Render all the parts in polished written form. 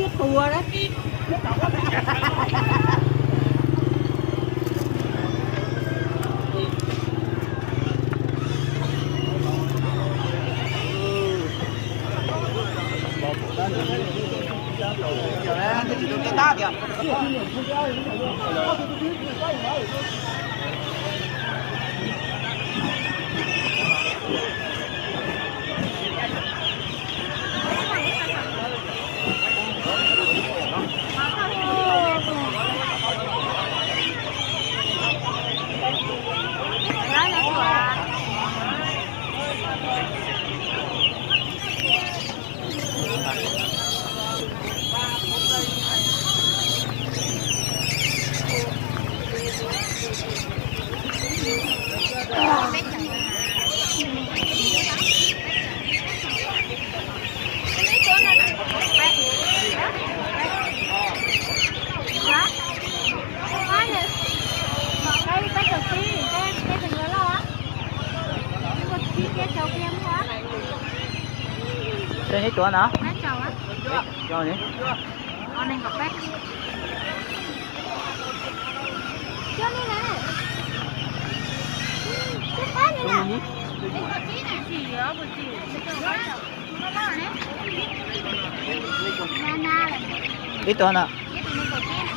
biết thua đấy. Cái đá kìa. Đây hết chỗ nào? Hết chầu á. Cho nhỉ? Con nên gặp bác. Cho đi này. Cái bác này nè. Cái con chí này chỉ ở buổi chiều. Nó lo đấy. Na này. Ít chỗ nào? Cái tụi mình có chí này.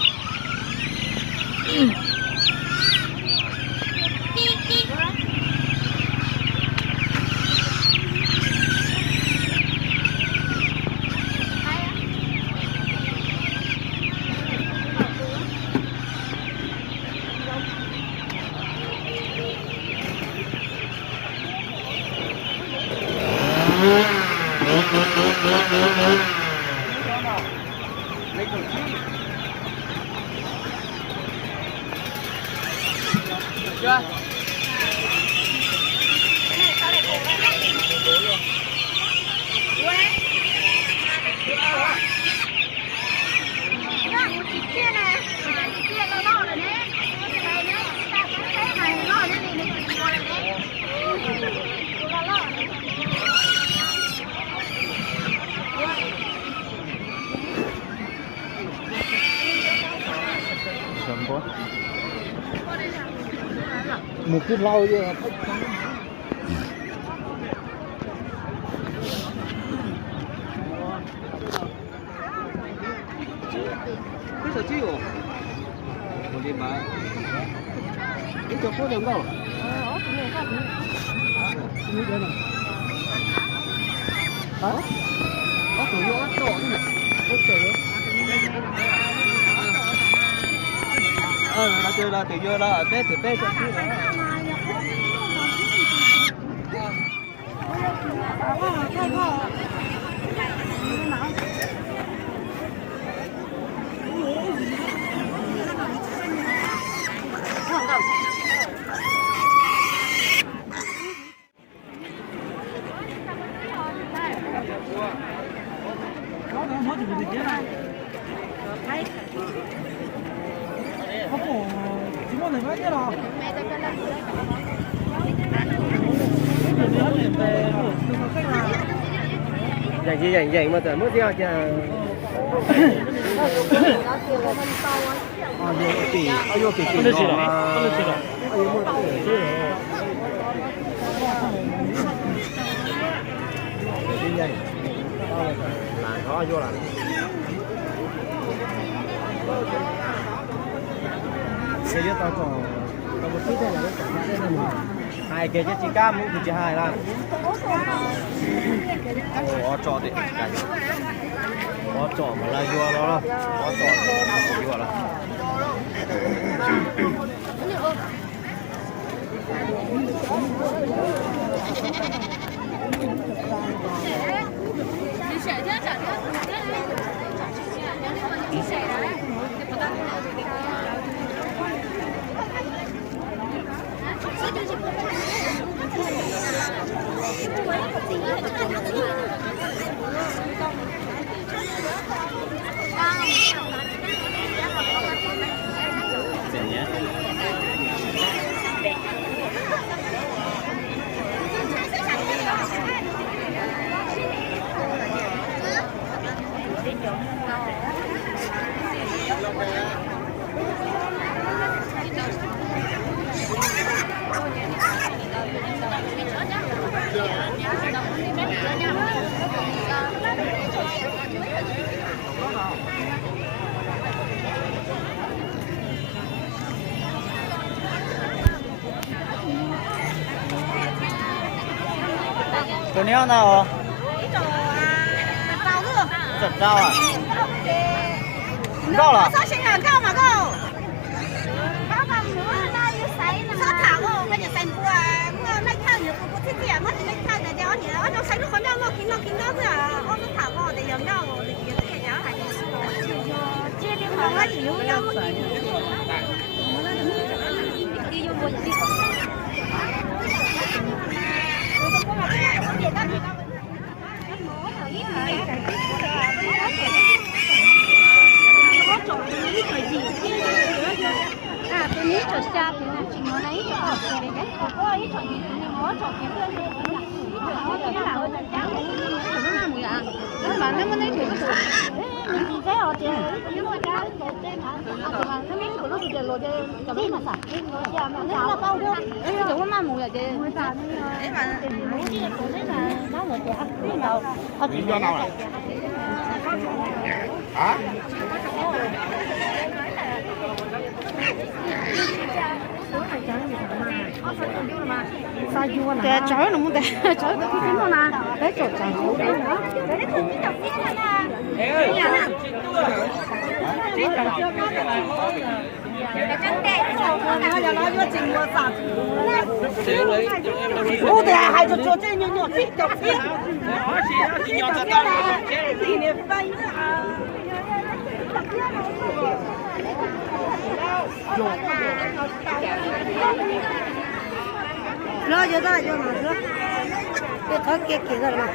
Chưa? Một cái lau chứ. Cái sở chi hổ? Một đi mà. Cái chỗ có đường đâu? Như thế này. Hả? Có cửa vô chỗ đi này. Ốc trời ơi. Là từ vô đó ở bếp từ bếp cho chứ đó. Dành mà tớ mất ra kìa. Vô kỳ kỳ nó. Khó vô là Bây giờ tao còn một chút thôi là nó chẳng ra đây mà. hai kia chứ chị cam cũng chỉ hai là ồ trò thì cả có trò mà là vô đó có trò thì vô là Đi chỗ chỗ nào nào? Rau nữa. Chật rau à? Rau là? Sao sinh là cao mà cô? Cao bằng nữa là như sấy mà. Sao thảo cô, bây giờ sấy của nách thao nhiều của thiết kia mất nách thao để đeo thì nó sấy nó còn nhau nó kín thôi à. Ôm nó thảo cô để giống nhau để kia cái nhá hay. Chia đi không là chỉ uống đâu. Đi vô mua gì? À, tôi nghĩ cho xa thì là chỉ nó lấy cho học rồi đấy. Có ý cho gì thì nó cho cái đơn đấy. Nó chỉ là ở trên trang này nó làm gì ạ? Nó mà nó mới lấy cái số. Thì thế ở trên nhưng mà cái tên hả? À, nó mấy của nó thì rồi cái mấy mà sạch. Dạ mà nó là bao đâu? Cái chỗ nó mang mùi là cái. Đấy mà nó một cái ăn đâu. Lý do nào này? Hả? Để cháu nó muốn để cháu nó thích nó mà để chỗ cháu nó để không biết đọc viết là ô để hai chỗ trên nhỏ nhỏ thích đọc viết thì niệm bay nó giờ ra cho mà nữa cái thằng kia kia rồi mà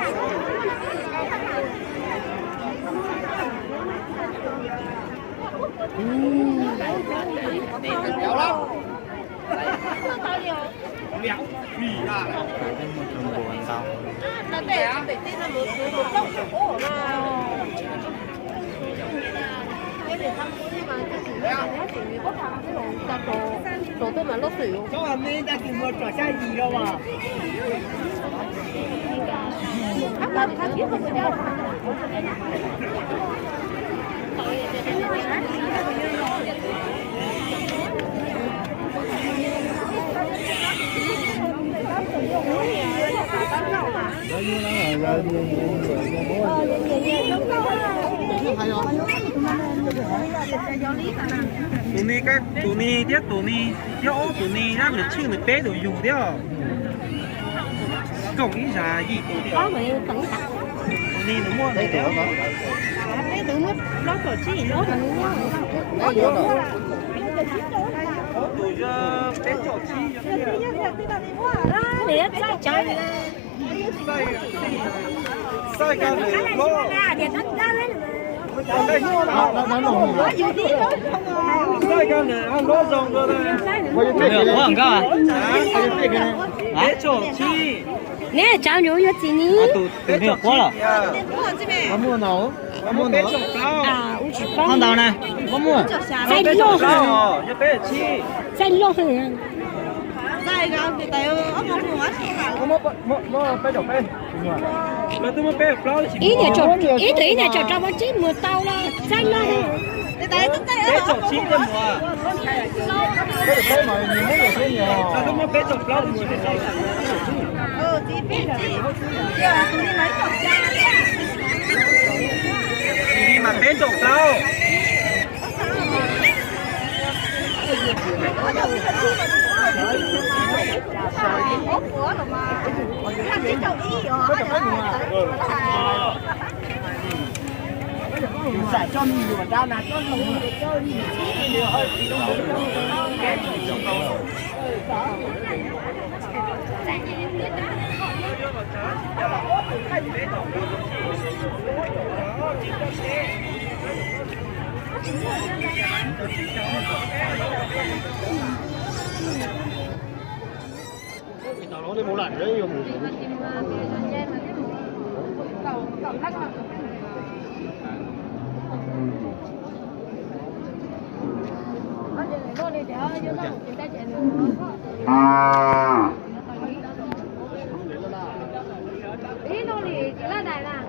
đồ tôi mà nó sủi Cháu hôm nay ta kêu mua trò chơi gì đâu mà. tụi ni tiếc tụi ni ra được chưa được bé rồi dùng thế à cộng ý là gì có người tận tặng tụi ni nó mua Đây tiểu hả? cái thứ mất nó có chi nó Đây tiểu hả? tụi bé trò chi để sai trái sai cái này lo để nó ra lên Nó nồng hả? sai cái này ăn lo rong rồi này Được quá không à? bé trò chi nè cháu nhớ cho chị ní Tụi được quá rồi. Có mua nào? Có mua bé nữa. trò cao à u chỉ Con tàu này, có mua. sai bé lô trò cao cho bé chi sai lô hơn mà tôi mua bé flower chỉ ý nhà trộn ý thấy nhà trộn trong chiếc mùa tàu là sai lô hơn bé trò chi cho mùa Cái mà nhiều mấy người thế nhiều. tôi mua bé trò flower chỉ để sao đi mà bé trò flower Giải cho mình nhiều ra là cho mình chơi nhiều hơn. Tao nói đi một lần đấy dùng. ý nó thì là đại là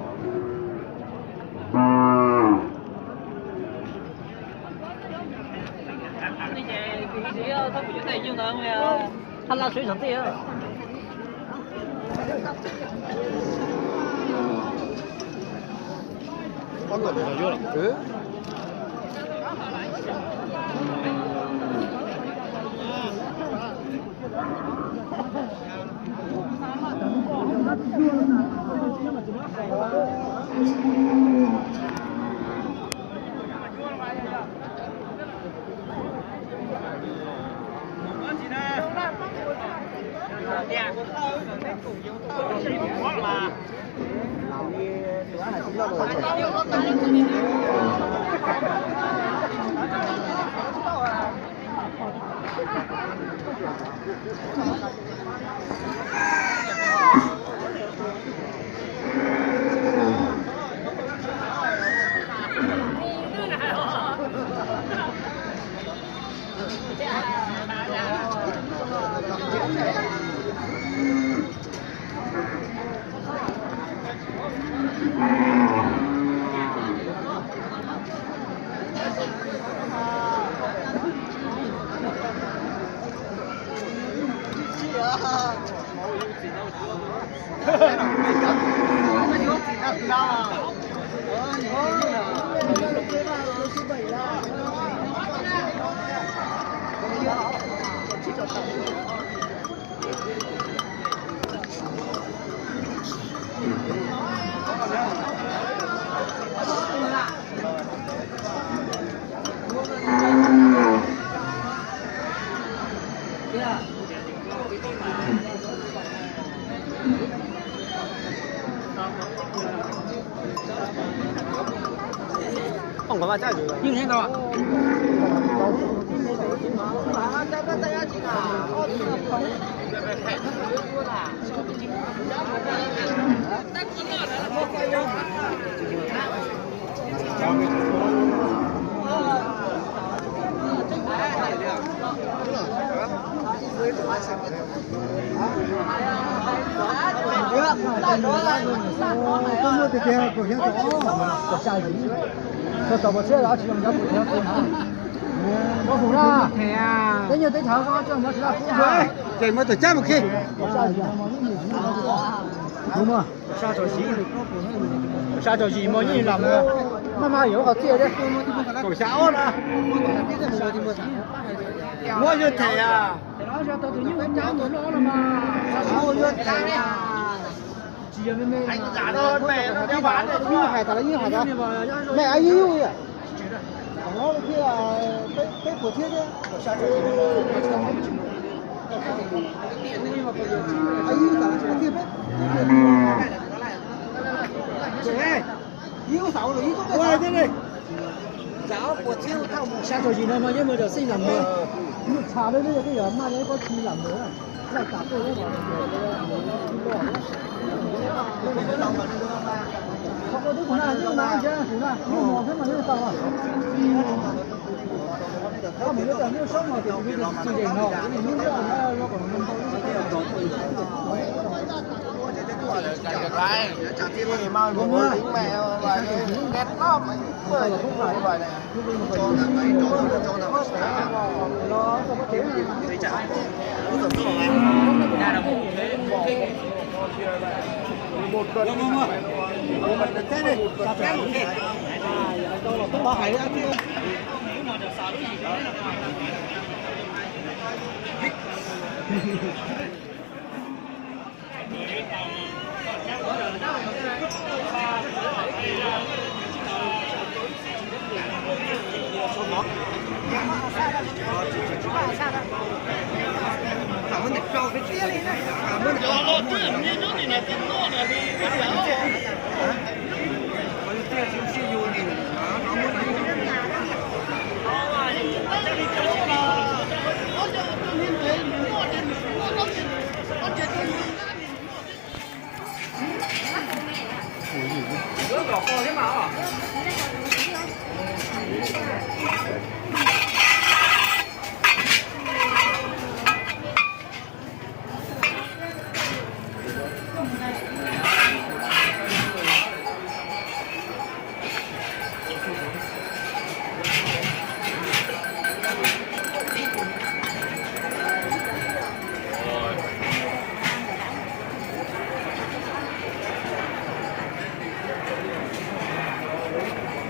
Hắn là suy nghĩ gì á? 放到多少久了？嗯。放管吧，再有应天的吧。这天昨天早上下雨，说怎么这拿起人家昨天说啥？老虎啦，对呀，人家在长沙叫我起来扶水，对么？都这么开，有么？下周几？下周几么？你那么？妈妈有好接的，够下我了。我就抬呀。老小到头你们家都老了嘛？我就抬呀。哎，你咋的？买了两万的，你还咋了？你还咋？买俺也有呀。我们去啊，被补贴的。下周几？还有啥？这边。对。有啥了？有多少？对对。然后我听看我下周几呢嘛，要么就谁人么？查的那个人嘛，那个批人么？那咋做的嘛？我都可能用拿钱是吧？用毛根嘛，那当了。他没有在那上嘛，就是这点咯。你这那老板们都cái chẳng tiếc gì mà cũng muốn tính mẹ và ghét nó mà bởi không phải loại này cho là mấy cho là mất nó không có tiếng gì thì chả cũng tưởng tượng là là một tuần một thế này sao phải không có hay nữa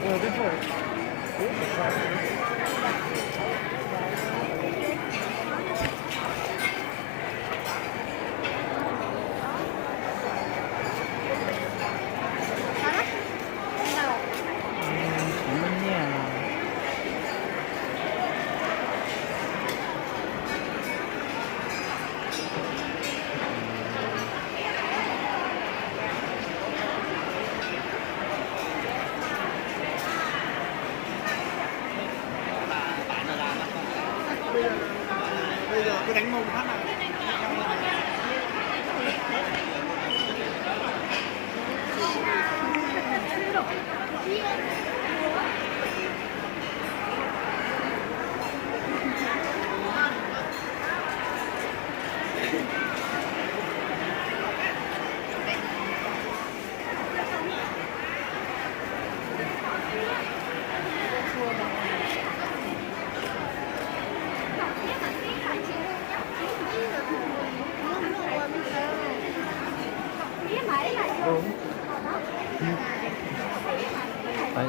Bây giờ cứ đánh mông phát nào. Đúng. Đấy,